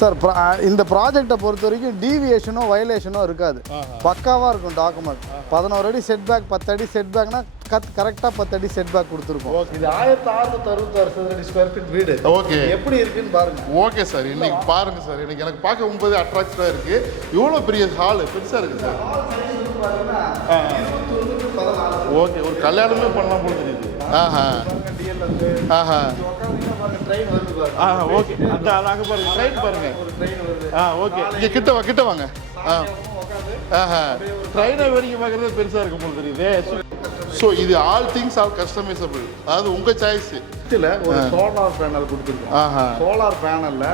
Sir இந்த ப்ராஜெக்ட்டை பொறுத்த வரைக்கும் டீவியேஷனோ வயலேஷனோ இருக்காது. பக்காவாக இருக்கும் டாக்குமெண்ட். 11 அடி செட் பேக், 10 அடி செட் பேக்னா கரெக்டாக 10 அடி செட் பேக் கொடுத்துருக்கோம். இது 1666 சதுரடி ஸ்கொயர் ஃபீட் வீடு. ஓகே, எப்படி இருக்குன்னு பாருங்க. ஓகே சார், இன்னைக்கு பாருங்க சார். இன்னைக்கு எனக்கு பார்க்க 9 அட்ராக்டிவாக இருக்கு. இவ்வளோ பெரிய ஹால் பெருசாக இருக்கு சார். ஓகே, ஒரு கல்யாணமே பண்ணலாம் போல தெரியுது. ஓகே, அந்த அழகாக பாருங்க, ட்ரெயின் பாருங்க. ஓகே, இங்கே கிட்ட வாங்க. ட்ரெயினை வரைக்கும் பார்க்குறது பெருசாக இருக்கும் போல தெரியுது. ஸோ இது ஆல் திங்ஸ் ஆல் கஸ்டமைசபிள், அதாவது உங்கள் சாய்ஸ். இதில் ஒரு சோலார் பேனல் கொடுத்துருக்கோம். சோலார் பேனலில்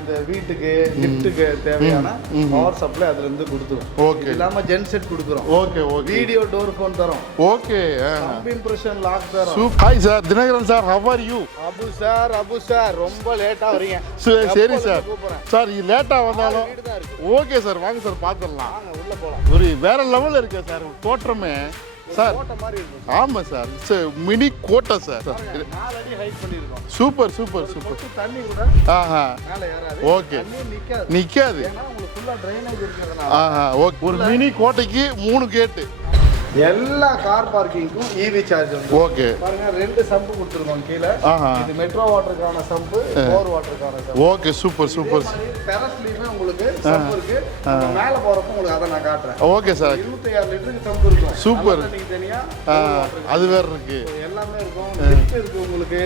இந்த வீட்டுக்கு லிஃப்ட்டுக்கு தேவையான பவர் சப்ளை அதுலேருந்து கொடுத்துருவோம். ஓகே, இல்லாமல் ஜென்செட் கொடுக்குறோம். Okay okay, video door phone தரோம். ஓகே, இம்ப்ரெஷன் லாக் தரோம். Hi sir, Dinakaran sir, how are you? Abu sir ரொம்ப லேட்டாக வரீங்க. சரி சார். சார் இது லேட்டாக வந்தாலும் ஓகே சார், வாங்க சார் பார்த்துடலாம். உள்ளே போகலாம். ஒரு வேற லெவலில் இருக்கு சார் தோற்றமே சார். ஆமாம் சார், மினி கோட்டை சார். Super super super. தண்ணி கூட ஓகே நிற்காது. ஓகே, ஒரு மினி கோட்டைக்கு 3 கேட்டு. எல்லா கார் பார்க்கிங்க்கும் ஈவி சார்ஜ் வந்து. ஓகே, பாருங்க 2 சம்பு கொடுத்துருக்கோம் கீழே. இது மெட்ரோ வாட்டருக்கான சம்பு, போர் வாட்டருக்கான சம்பு. Okay, super super. டெரஸ்லயுமே உங்களுக்கு சம்பு இருக்கு. மேல போறப்ப உங்களுக்கு அதை நான் காட்டுறேன். ஓகே சார், 26 லிட்டருக்கு சம்பு இருக்கும். சூப்பர். நீங்க தனியா அது வேற இருக்கு, எல்லாமே இருக்கும். லிஃப்ட் இருக்கு உங்களுக்கு.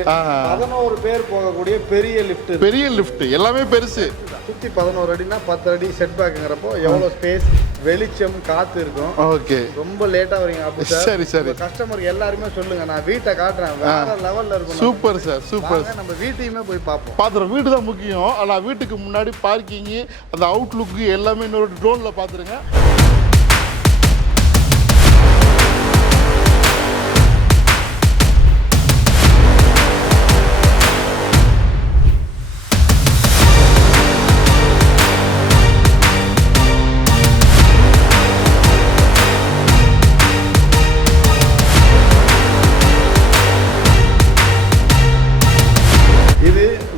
11 பேர் போகக்கூடிய பெரிய லிஃப்ட். பெரிய லிஃப்ட் எல்லாமே பெருசு. சுத்தி 11 அடினா 10 அடி செட் பேக்குங்கிறப்போ எவ்வளவு ஸ்பேஸ், வெளிச்சம், காத்து இருக்கும். ஓகே, ரொம்ப லேட்டா வரீங்க அப்படி சார். சரி சரி, கஸ்டமர் எல்லாருமே சொல்லுங்க, நான் வீட்டை காட்டுறேன், வேற லெவல்ல இருக்கும். Super sir, super. நம்ம வீட்டையுமே போய் பார்ப்போம். பாத்துறோம், வீடு தான் முக்கியம். ஆனால் வீட்டுக்கு முன்னாடி பார்க்கிங், அந்த அவுட்லுக்கு எல்லாமே இன்னொரு ட்ரோன்ல பாத்துருங்க.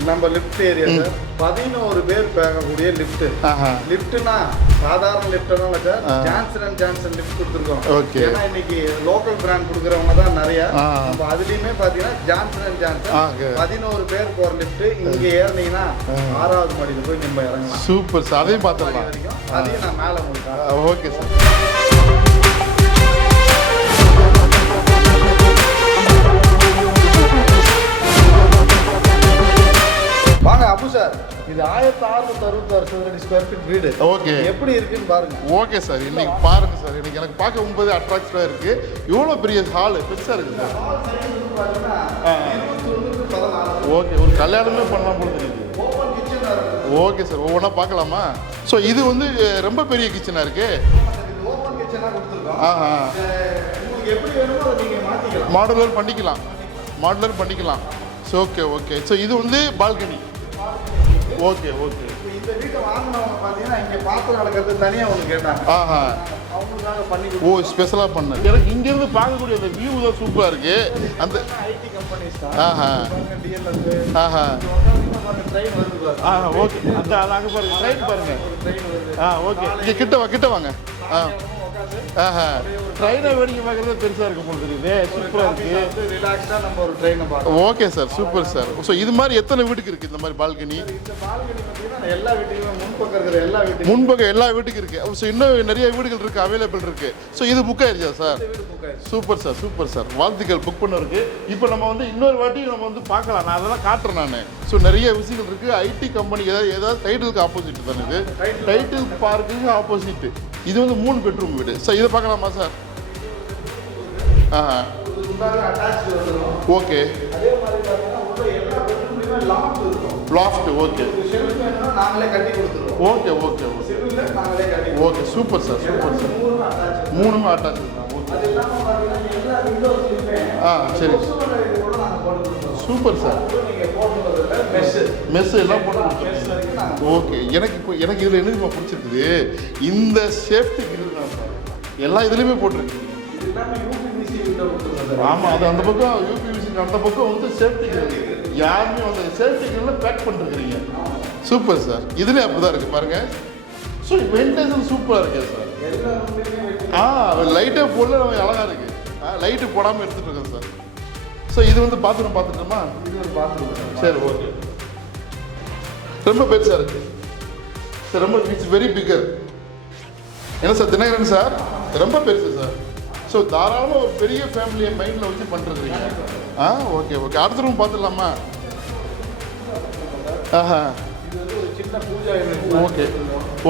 நம்ம லிஃப்ட் ஏரியா சார். 11 பேர் போகக்கூடிய லிஃப்ட். லிஃப்ட்னா சாதாரண லிஃப்ட்னா sir, Johnson and Johnson lift கொடுத்துருக்கோம். ஏன்னா இன்னைக்கு லோக்கல் பிராண்ட் கொடுக்குறவங்க தான் நிறைய. நம்ம அதுலயுமே பாத்தீங்கன்னா ஜான்சன் அண்ட் ஜான்சன் 11 பேர் போற லிஃப்ட். இங்க ஏறினீங்கன்னா 6வது மாடியில போய் நம்ம இறங்கலாம். சூப்பர் சார், அதையும் பார்த்துடலாம். அதையும் நான் மேல உங்களுக்கு. Okay sir. வாங்க அபு சார், இது 1666 சதுரடி ஸ்கொயர் ஃபீட் வீடு. ஓகே, எப்படி இருக்குன்னு பாருங்க. ஓகே சார், இன்னைக்கு பாருங்க சார். இன்னைக்கு எனக்கு பார்க்க 9 அட்ராக்டிவாக இருக்கு. இவ்வளோ பெரிய ஹால் பெருசாக இருக்கு சார். ஓகே, ஒரு கல்யாணமே பண்ணலாம் போல தெரியுது. ஓகே சார், ஒவ்வொன்றா பார்க்கலாமா? ஸோ இது வந்து ரொம்ப பெரிய கிச்சனாக இருக்கு. எப்படி வேணுமோ அதை நீங்கள் மாற்றிக்கலாம். மாடுலர் பண்ணிக்கலாம். So okay okay. ஸோ இது வந்து பால்கனி. Okay okay. இந்த வீட்டை வாங்கினவங்க பார்த்தீங்கன்னா இங்கே பாத்திரம் நடக்கிறது தனியாக ஒன்று கேட்டாங்க. அவங்களுக்காக பண்ணி. ஓ, ஸ்பெஷலாக பண்ண. எனக்கு இங்கேருந்து பார்க்கக்கூடிய அந்த வியூ தான் சூப்பராக இருக்கு. அந்த ஐடி கம்பெனிஸ் தான். ட்ரெயின் வருது. ஓகே, அந்த அழகாக பாருங்க, ட்ரெயின் பாருங்க. ஓகே, இங்கே கிட்ட வாங்க. ட்ரெயினை வேடிக்கை பார்க்கறது பெருசாக இருக்கும் போல தெரியுது. சூப்பராக இருக்கு. ரிலாக்ஸாக நம்ம ஒரு ட்ரெயினை பார்க்கலாம். Okay sir, super sir. So இது மாதிரி எத்தனை வீட்டுக்கு இருக்கு இந்த மாதிரி பால்கனி? இந்த பால்கனி பார்த்தீங்கன்னா எல்லா வீட்டுக்குமே முன்பக்கம் இருக்கிற எல்லா வீட்டுக்கு இருக்கு. ஸோ இன்னும் நிறைய வீடுகள் இருக்கு, அவைலபிள் இருக்கு. ஸோ இது புக் ஆயிருச்சா sir? Super sir, super sir. வாழ்த்துக்கள், புக் பண்ண இருக்கு. இப்போ நம்ம வந்து இன்னொரு வாட்டி நம்ம வந்து பார்க்கலாம். நான் அதெல்லாம் காட்டுறேன் நான். ஸோ நிறைய விஷயங்கள் இருக்கு. ஐடி கம்பெனி ஏதாவது டைட்டிலுக்கு ஆப்போசிட் தானே இது? டைட்டில் பார்க்குக்கு ஆப்போசிட். இது வந்து 3 பெட்ரூம் வீடு. சார் இதை பார்க்கலாமா sir? Okay, loft. Okay okay okay okay, super sir, super sir. 3மே அட்டாச். சரி, சூப்பர் சார். மெஸ் எல்லாம் போட்டு. ஓகே, எனக்கு இதில் என்ன பிடிச்சிருக்குது, இந்த சேஃப்டி கிரில் தான் சார். எல்லா இதுலேயுமே போட்டிருக்கு. ஆமாம், அது அந்த பக்கம் யூபிவிசி, அந்த பக்கம் வந்து சேஃப்டி கிரில். யாருமே வந்து சேஃப்டி கிரில் பேக் பண்ணிருக்கிறீங்க. Super sir. இதுலேயே அப்படி தான் இருக்குது பாருங்கள். ஸோ வென்டிலேஷன் சூப்பராக இருக்கே சார். லைட்டே போடல நம்ம அழகாக இருக்குது. லைட்டு போடாமல் எடுத்துகிட்டு இருக்கேன் சார். ஸோ இது வந்து பாத்ரூம் பார்த்துட்டோமா? இது ஒரு பாத்ரூம். சரி, ஓகே. ரொம்ப பெருசாக இருக்குது சார். ரொம்ப இட்ஸ் வெரி பிக்கர். என்ன சார் தினகரன் சார், ரொம்ப பெருசு சார். ஸோ தாராளமாக ஒரு பெரிய ஃபேமிலியை மைண்டில் வச்சு பண்ணுறதுங்க. Okay okay. அடுத்த ரூம் பார்த்துடலாமா? இது வந்து ஒரு சின்ன பூஜா ஓகே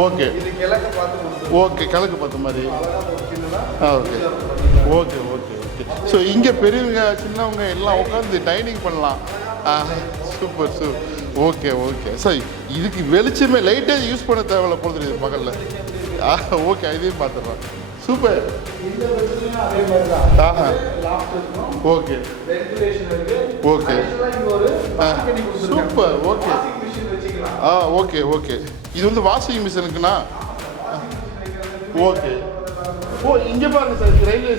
ஓகே. இது கிழக்கு பார்த்து ஓகே, கிழக்கு பார்த்த மாதிரி. Okay okay okay okay. So இங்கே பெரியவங்க சின்னவங்க எல்லாம் உட்காந்து டைனிங் பண்ணலாம். Super super. Okay okay sir. இதுக்கு வெளிச்சமே லைட்டே யூஸ் பண்ண தேவையில்ல போகுது இது பகலில். ஓகே, இதையும் பார்த்துடலாம். Super. Okay okay super. Okay okay okay. இது வந்து வாஷிங் மிஷினுக்குண்ணா? ஓகே. இங்கே பாருங்க சார், ரயில்வே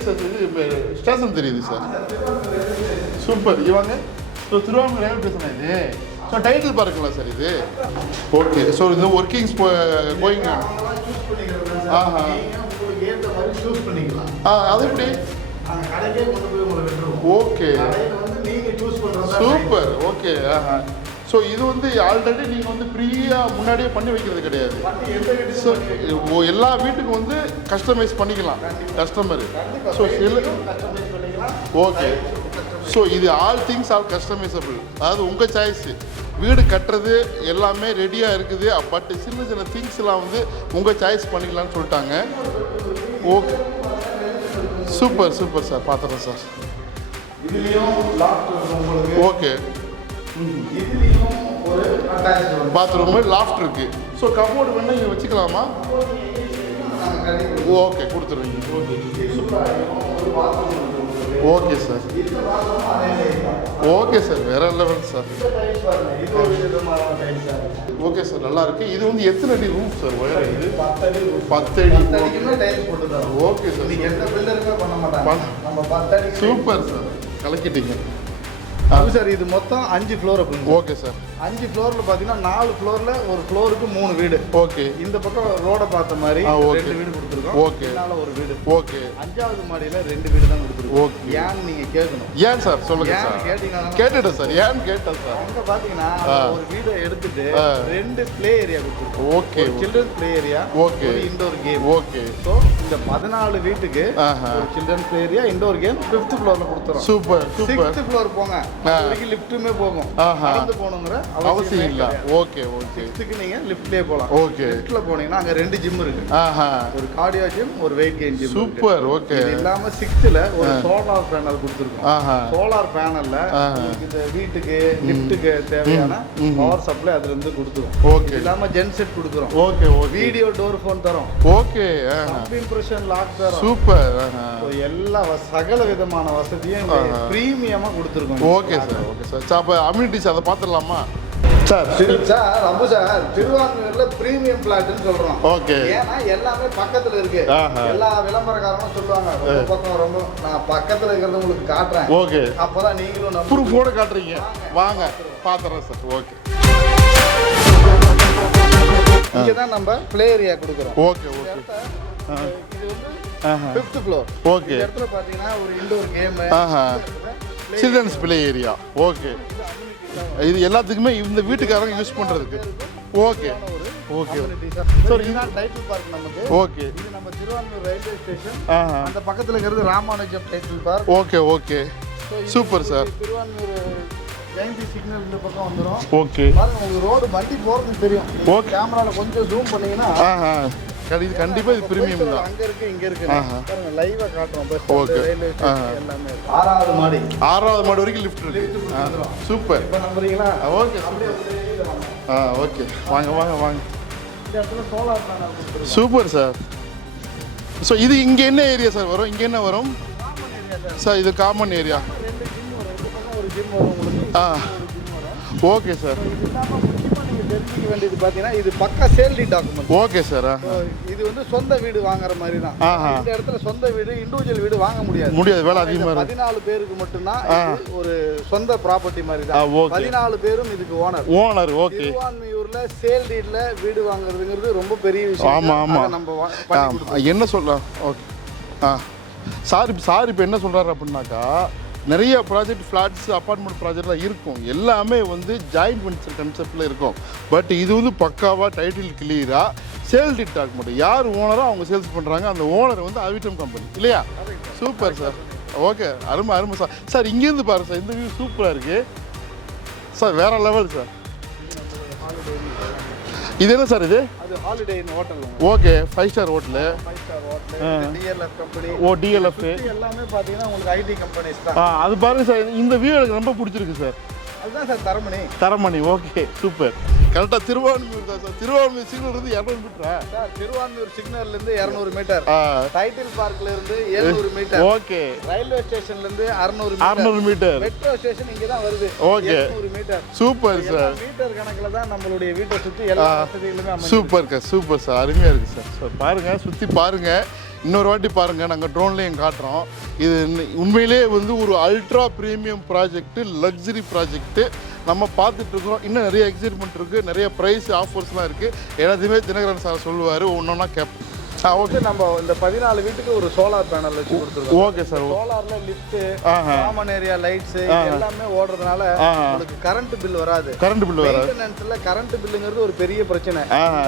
ஸ்டேஷன் தெரியுது சார். சூப்பர். இவங்க ஸோ திருவாரூர் ரயில்வே ஸ்டேஷன் இது. ஸோ டைட்டில் பார்க்கல சார் இது. ஓகே. ஸோ இது ஒர்க்கிங்ஸ் கோயிங். அது எப்படி? Okay super. ஓகே. ஸோ இது வந்து ஆல்ரெடி நீங்கள் வந்து ஃப்ரீயாக முன்னாடியே பண்ணி வைக்கிறது கிடையாது. ஸோ எல்லா வீட்டுக்கும் வந்து கஸ்டமைஸ் பண்ணிக்கலாம் கஸ்டமரு. So okay. ஸோ இது ஆல் திங்ஸ் ஆல் கஸ்டமைசபிள். அதாவது உங்கள் சாய்ஸு. வீடு கட்டுறது எல்லாமே ரெடியாக இருக்குது. பட் சின்ன சின்ன திங்ஸ்லாம் வந்து உங்கள் சாய்ஸ் பண்ணிக்கலாம்னு சொல்லிட்டாங்க. Okay super super sir. பார்த்துறேன் சார். ஓகே. பாத்ரூமு லாஃப்ட் இருக்குது. ஸோ கபோர்டு வேணால் இங்கே வச்சுக்கலாமா? ஓகே, கொடுத்துருவீங்க. Okay sir. ஓகே சார், வேற லெவல் சார். ஓகே சார், நல்லா இருக்கு. இது வந்து எத்தனை அடி ரூம் சார் ஒயர்? இது 10 அடி. ஓகே சார், சூப்பர் சார், கலக்கிட்டீங்க. சார் இது மொத்தம் 5 ஃப்ளோர். Okay sir. 5 ஃப்ளோரில் பார்த்தீங்கன்னா 4 ஃப்ளோரில் ஒரு ஃப்ளோருக்கு 3 வீடு. ஓகே. இந்த பக்கம் ரோடை பார்த்த மாதிரி 2 வீடு கொடுத்துருக்கோம். ஓகே. இதனால ஒரு வீடு. ஓகே. 5வது மாடியில் 2 வீடு தான் கொடுத்துருக்கோம். ஓகே. ஏன்னு நீங்கள் கேட்கணும். ஏன் சார் சொல்லுங்க சார். கேட்டீங்கன்னா கேட்டுட்டேன் சார். ஏன்னு கேட்டேன் சார். அங்கே பார்த்தீங்கன்னா ஒரு வீடை எடுத்துட்டு 2 ப்ளே ஏரியா கொடுத்துருக்கோம். Okay. Childrens play area. Okay. Indoor game. Okay. So இந்த 14 வீட்டுக்கு ஒரு childrens play area, indoor game 5th ஃப்ளோரில் கொடுத்துறோம். Super super. 6th ஃப்ளோர் போங்க, லிஃப்ட்டுமே போகும். நடந்து போகணுங்கிற அவசியம் இல்லை. Okay okay. 6th நீங்க லிஃப்ட்லயே போலாம். ஓகே. லிஃப்ட்ல போனீங்கன்னா அங்க 2 ஜிம் இருக்கு. ஒரு கார்டியோ ஜிம், ஒரு weight gain gym. Super. Okay. இது இல்லாம 6th ஒரு சோலார் பேனல் கொடுத்துருக்கோம். சோலார் பேனல்ல இந்த வீட்டுக்கு லிஃப்ட்டுக்கு தேவையான பவர் சப்ளை அதுல இருந்து கொடுத்துரும். ஓகே. இல்லாம ஜென் செட் கொடுத்துரும். Okay okay. Video door phone தரோம். ஓகே. இம்ப்ரெஷன் லாக் தரோம். சூப்பர். எல்லா சகல விதமான வசதியும் பிரீமியமா கொடுத்துருக்கோம். Okay sir. Okay sir. அப்ப அம்யூனிட்டிஸ் அதை பார்த்துடலாமா சார்? சார் அம்பு சார், திருவான்மியூர்ல பிரீமியம் பிளாட்னு சொல்றோம். ஓகே. ஏன்னா எல்லாமே பக்கத்துல இருக்கு. எல்லா விளம்பரக்காரங்களும் சொல்லுவாங்க ரொம்ப பக்கம், ரொம்ப நான் பக்கத்துல இருக்கிறது உங்களுக்கு காட்டுறேன். ஓகே. அப்பதான் நீங்களும் ப்ரூஃபோட காட்டுறீங்க. வாங்க பாத்துறேன் சார். ஓகே. இங்கதான் நம்ம பிளே ஏரியா கொடுக்குறோம். Okay okay. இது வந்து 5th ஃப்ளோர். ஓகே. இந்த இடத்துல பாத்தீங்கன்னா ஒரு indoor game, childrens play area. Okay. இது எல்லாத்துக்குமே இந்த வீட்டுக்காரங்க யூஸ் பண்றதுக்கு. Okay okay. சார் இதுதான் டைட்டில் பார்க் நமக்கு. ஓகே. இது நம்ம திருவான்மியூர் ரயில்வே ஸ்டேஷன். அந்த பக்கத்துல இருக்கிறது Ramanujam Tidel Park. Okay okay. Super sir. Thiruvanmiyur Jayanthi signal இந்த பக்கம் வந்துரும். ஓகே. பாருங்க, உங்களுக்கு ரோடு வண்டி போறது தெரியும். ஓகே. கேமரால கொஞ்சம் ஜூம் பண்ணீங்கன்னா இது கண்டிப்பா இது பிரீமியம் தான். அங்க இருக்கு, இங்க இருக்கு. பாருங்க லைவா காட்டுறோம். Bus okay. ரயில்வே ஸ்டேஷன் எல்லாமே இருக்கு. 6வது மாடி. 6வது மாடி வரைக்கும் லிஃப்ட் இருக்கு. சூப்பர். இப்ப நம்புறீங்களா? ஓகே. ஓகே. வாங்க வாங்க வாங்க. இந்த இடத்துல சோலார் பேனல் கொடுத்துருக்கோம். Super sir. ஸோ இது இங்க என்ன ஏரியா சார் வரும்? இங்க என்ன வரும் சார்? இது காமன் ஏரியா. 2 ஜிம் வரும். இந்த பக்கம் ஒரு ஜிம் வரும் உங்களுக்கு. Okay sir. இது இல்லாம முக்கியமா நீங்க தெரிஞ்சுக்க வேண்டியது பாத்தீங்கன்னா இது பக்கா சேல்டி டாக்குமெண்ட். Okay sir. இது வந்து சொந்த வீடு வாங்குற மாதிரி தான். இந்த இடத்துல சொந்த வீடு, இண்டிவிஜுவல் வீடு வாங்க முடியாது. வேலை அதிகமா இருக்கு. 14 பேருக்கு மட்டும்தான் இது ஒரு சொந்த ப்ராப்பர்ட்டி மாதிரி தான். 14 பேரும் இதுக்கு ஓனர். ஓகே. திருவான்மியூர்ல டைம்ல சேல் டீட்ல வீடு வாங்குறதுங்கிறது ரொம்ப பெரிய விஷயம். ஆமாம் ஆமாம். நம்ம என்ன சொல்லலாம்? ஓகே. சார் இப்போ என்ன சொல்கிறாரு அப்படின்னாக்கா, நிறைய ப்ராஜெக்ட் ஃப்ளாட்ஸ் அப்பார்ட்மெண்ட் ப்ராஜெக்ட்லாம் இருக்கும், எல்லாமே வந்து ஜாயிண்ட் வென்ச்சர் கன்செப்டில் இருக்கும். பட் இது வந்து பக்காவாக டைட்டில் கிளியராக சேல் டீட் டாக் மட்டும் யார் ஓனரோ அவங்க சேல்ஸ் பண்ணுறாங்க. அந்த ஓனர் வந்து அவிட்டம் கம்பெனி இல்லையா? Super sir. ஓகே, அருமை அருமை சார். சார் இங்கேருந்து பாருங்கள் சார், இந்த வியூ சூப்பராக இருக்குது சார், வேறு லெவல் சார். இது என்ன சார் இது? அது Holiday Inn hotel. Okay, 5 star hotel. 5 star hotel, DLF company. Oh, DLF எல்லாமே பார்த்தீங்கன்னா உங்களுக்கு ஐடி கம்பெனிஸ் தான். அது பாருங்க சார், இந்த வியூ எனக்கு ரொம்ப பிடிச்சிருக்கு சார். அதுதான் sir Taramani. Taramani, okay super. கரெக்டாக திருவான்மியூர் தான் சார். திருவான்மியூர் சிக்னல் இருந்து 200 மீட்டரா சார்? திருவான்மியூர் சிக்னல்லேருந்து 200 மீட்டர், டைட்டில் பார்க்ல இருந்து 700 மீட்டர், ஓகே, ரயில்வே ஸ்டேஷன்ல இருந்து 600 மீட்டர், மெட்ரோ ஸ்டேஷன் இங்க தான் வருது, okay 800 meter. Super sir. Meter கணக்குல தான் நம்மளுடைய வீட்டை சுத்தி எல்லா வசதிகளுமே அமைஞ்சிருக்கு. சூப்பர் சார், அருமையாக இருக்குது சார். ஸோ பாருங்கள், சுற்றி பாருங்கள், இன்னொரு வாட்டி பாருங்கள், நாங்கள் ட்ரோன்லேயும் காட்டுறோம். இது உண்மையிலே வந்து ஒரு ultra premium project, luxury project நம்ம பார்த்துட்ருக்கோம். இன்னும் நிறைய எக்ஸைட்மெண்ட் இருக்குது, நிறைய ப்ரைஸ் ஆஃபர்ஸ்லாம் இருக்குது. எல்லாத்தையுமே தினகரன் சார் சொல்லுவார், ஒன்றா கேட்போம். ஓகே, நம்ம இந்த 14 வீட்டுக்கு ஒரு சோலார் பேனல் வச்சு கொடுத்துருக்கோம். Okay sir. சோலார்ல லிஃப்ட், காமன் ஏரியா லைட்ஸ் எல்லாமே ஓடுறதுனால உங்களுக்கு கரண்ட் பில் வராது. மெயின்டெனன்ஸ்ல கரண்ட் பில்லுங்கிறது ஒரு பெரிய பிரச்சனை.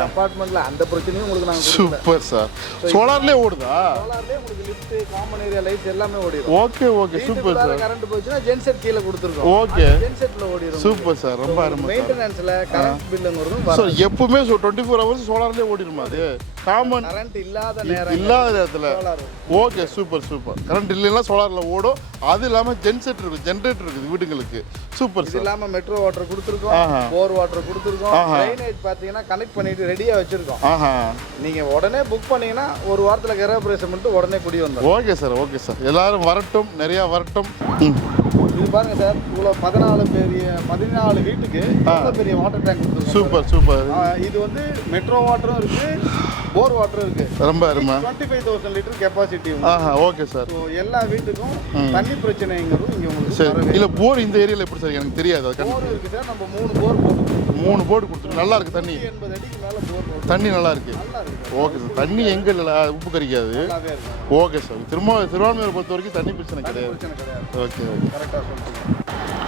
அபார்ட்மெண்ட்ல அந்த பிரச்சனையும் உங்களுக்கு நாங்க கொடுக்கல. Super sir. சோலார்லயே ஓடுதா? சோலார்லயே உங்களுக்கு லிஃப்ட், காமன் ஏரியா லைட்ஸ் எல்லாமே ஓடிடும். Okay super sir. கரண்ட் போச்சுனா ஜென்செட் கீழ கொடுத்துருக்கோம். ஓகே, ஜென்செட்ல ஓடிடும். சூப்பர் சார், ரொம்ப அருமை. மெயின்டெனன்ஸ்ல கரண்ட் பில்லுங்கிறது வராது. சோ எப்பவுமே 24 ஹவர்ஸ் சோலார்லயே ஓடிடுமா? அது காமன் கரண்ட் இல்லாத நேரத்துல. Okay, super. கரண்ட் இல்லைன்னா சோலார்ல ஓடும். அது இல்லாம ஜெனரேட்டர் இருக்குது வீடுங்களுக்கு. Super sir. இல்லாம மெட்ரோ வாட்டர் கொடுத்துருக்கோம், போர் வாட்டர் கொடுத்துருக்கோம். ட்ரைனேஜ் பாத்தீங்கன்னா கனெக்ட் பண்ணிட்டு ரெடியா வச்சிருக்கோம். நீங்க உடனே புக் பண்ணீங்கன்னா ஒரு வாரத்துல கிரகப்பிரவேசம் பண்ணிட்டு உடனே குடி வந்துடும். Okay sir. எல்லாரும் வரட்டும், நிறைய வரட்டும். இது பாருங்க சார், இவ்வளோ 14 வீட்டுக்கு பெரிய வாட்டர் டேங்க் கொடுத்துருக்கோம். சூப்பர். இது வந்து மெட்ரோ வாட்டரும் இருக்கு, போர் வாட்டரும் இருக்கு. ரொம்ப அருமை. 25,000 litre capacity. Okay sir. So எல்லா வீட்டுக்கும் தண்ணி பிரச்சனைங்கிறதும் இங்கே உங்களுக்கு சரி. இல்லை, போர் இந்த ஏரியாவில் எப்படி சார்? எனக்கு தெரியாது. போர் இருக்கு சார், நம்ம 3 போர் போட்டுருக்கோம். 3 போர் கொடுத்துருக்கோம். நல்லா இருக்கு தண்ணி. 80 அடிக்கு மேலே போர் போட்டு தண்ணி நல்லா இருக்கு. Okay sir. தண்ணி எங்கே இல்லை, உப்பு கறிக்காது. Okay sir. திருவான்மியூர் பொறுத்த வரைக்கும் தண்ணி பிரச்சனை கிடையாது. ஓகே. கரெக்டாக சொல்லுங்கள்.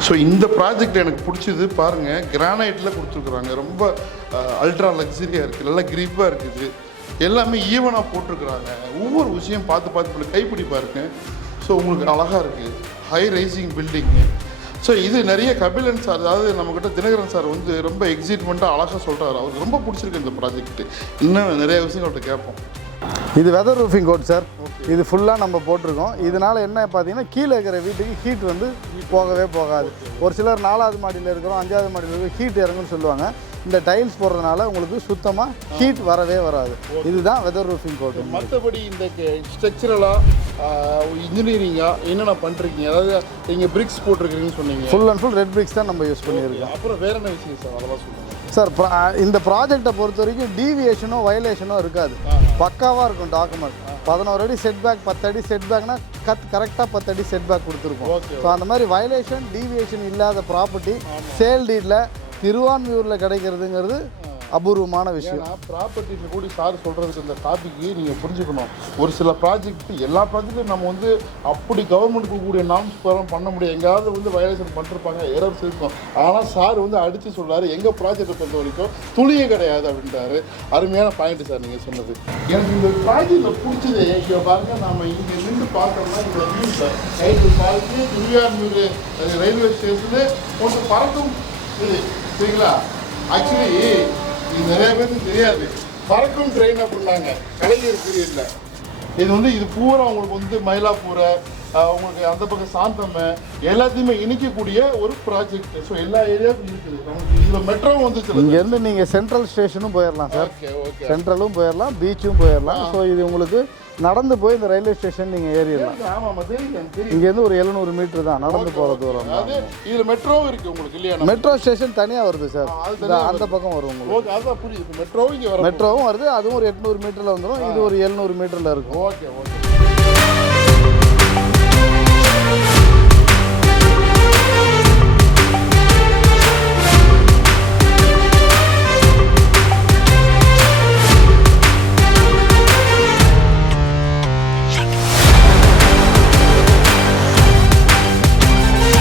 ஸோ இந்த ப்ராஜெக்ட் எனக்கு பிடிச்சது பாருங்கள், கிரானைட்டில் கொடுத்துருக்குறாங்க. ரொம்ப அல்ட்ரா லக்ஸரியாக இருக்குது, நல்லா கிரிப்பாக இருக்குது, எல்லாமே ஈவனாக போட்டிருக்கிறாங்க. ஒவ்வொரு விஷயம் பார்த்து கைப்பிடி பாருங்க. ஸோ உங்களுக்கு அழகாக இருக்குது, ஹை ரைசிங் பில்டிங்கு. ஸோ இது நிறைய கபிலன் சார், அதாவது நம்மக்கிட்ட தினகரன் சார் வந்து ரொம்ப எக்ஸைட்மெண்ட்டாக அழகாக சொல்கிறாரு. அவருக்கு ரொம்ப பிடிச்சிருக்கு இந்த ப்ராஜெக்ட்டு. இன்னும் நிறைய விஷயங்கள்ட்ட கேட்போம். இது வெதர் ரூஃபிங் கோட் சார். இது ஃபுல்லாக நம்ம போட்டிருக்கோம். இதனால் என்ன பார்த்தீங்கன்னா, கீழே இருக்கிற வீட்டுக்கு ஹீட் வந்து போகவே போகாது. ஒரு சிலர் 4வது மாடியில் இருக்கிறோம், 5வது மாடியில் இருக்கிறோம், ஹீட் இறங்குன்னு சொல்லுவாங்க. இந்த டைல்ஸ் போடுறதுனால உங்களுக்கு சுத்தமாக ஹீட் வரவே வராது. இதுதான் வெதர் ரூஃபிங் கோட். மற்றபடி இந்த ஸ்ட்ரக்சரலாக இன்ஜினியரிங்காக என்னென்ன பண்ணுறீங்க? அதாவது நீங்கள் பிரிக்ஸ் போட்டிருக்கீங்கன்னு சொன்னீங்க. Full and full red BRICS தான் நம்ம யூஸ் பண்ணியிருக்கோம். அப்புறம் வேறு என்ன விஷயம் சார், அதெல்லாம் சொல்லுங்கள் சார். இந்த ப்ராஜெக்டை பொறுத்த வரைக்கும் டீவியேஷனோ வயலேஷனோ இருக்காது, பக்காவாக இருக்கும் டாக்குமெண்ட். 11 அடி செட்பேக், 10 அடி செட்பேக்னா கரெக்டாக 10 அடி செட்பேக் கொடுத்துருக்கோம். ஸோ அந்த மாதிரி வயலேஷன் டீவியேஷன் இல்லாத ப்ராப்பர்ட்டி சேல் டீடில் திருவான்மியூரில் கிடைக்கிறதுங்கிறது அபூர்வமான விஷயம். ப்ராப்பர்ட்டியில் கூட சார் சொல்கிறதுக்கு இந்த டாபிக்கு நீங்கள் புரிஞ்சுக்கணும். ஒரு சில ப்ராஜெக்ட், எல்லா ப்ராஜெக்ட்டும் நம்ம வந்து அப்படி கவர்மெண்ட் கொடுக்கக்கூடிய நார்ம்ஸ் பிரகாரம் பண்ண முடியும். எங்கேயாவது வந்து வயலேஷன் பண்ணிருப்பாங்க, எரர்ஸ் இருக்கும். ஆனால் சார் வந்து அடித்து சொல்கிறாரு, எங்கள் ப்ராஜெக்டை பொறுத்த வரைக்கும் துளியே கிடையாது அப்படின்றாரு. அருமையான பாயிண்ட் சார் நீங்கள் சொன்னது. எனக்கு இந்த ப்ராஜெக்டில் பிடிச்சது இங்கே பாருங்கள், நம்ம இங்கே நின்று பார்த்தோம்னா இந்த வியூ சார், ரைட்டு பார்த்து திருவான்மியூர் ரயில்வே ஸ்டேஷனு ஒன்று பறக்கும் இது, சரிங்களா? ஆக்சுவலி இது நிறைய பேருக்கு தெரியாது, பறக்கும் ட்ரெயின் அப்படின்னாங்க கலைஞர் பீரியட்ல. இது வந்து இது பூரா உங்களுக்கு வந்து மயிலாப்பூரை, உங்களுக்கு அந்த பக்கம் சாந்தம் எல்லாத்தையுமே இணைக்கக்கூடிய ஒரு ப்ராஜெக்ட். ஸோ எல்லா ஏரியாவுக்கும் இருக்குது. நமக்கு இதில் மெட்ரோவும் வந்துச்சு. இங்கேருந்து நீங்கள் சென்ட்ரல் ஸ்டேஷனும் போயிடலாம் சார். சென்ட்ரலும் போயிடலாம், பீச்சும் போயிடலாம். ஸோ இது உங்களுக்கு நடந்து போய் இந்த ரயில்வே ஸ்டேஷன் நீங்கள் ஏறிடலாம். இங்கேருந்து ஒரு 700 மீட்டர் தான் நடந்து போகிற தூரம். இதில் மெட்ரோவும் இருக்குது உங்களுக்கு இல்லையா? மெட்ரோ ஸ்டேஷன் தனியாக வருது சார், அந்த பக்கம் வரும் உங்களுக்கு. அதான் புரியுது. மெட்ரோவும் வருது, அதுவும் ஒரு 800 மீட்டரில் வந்துடும். இது ஒரு 700 மீட்டரில் இருக்கும். ஓகே.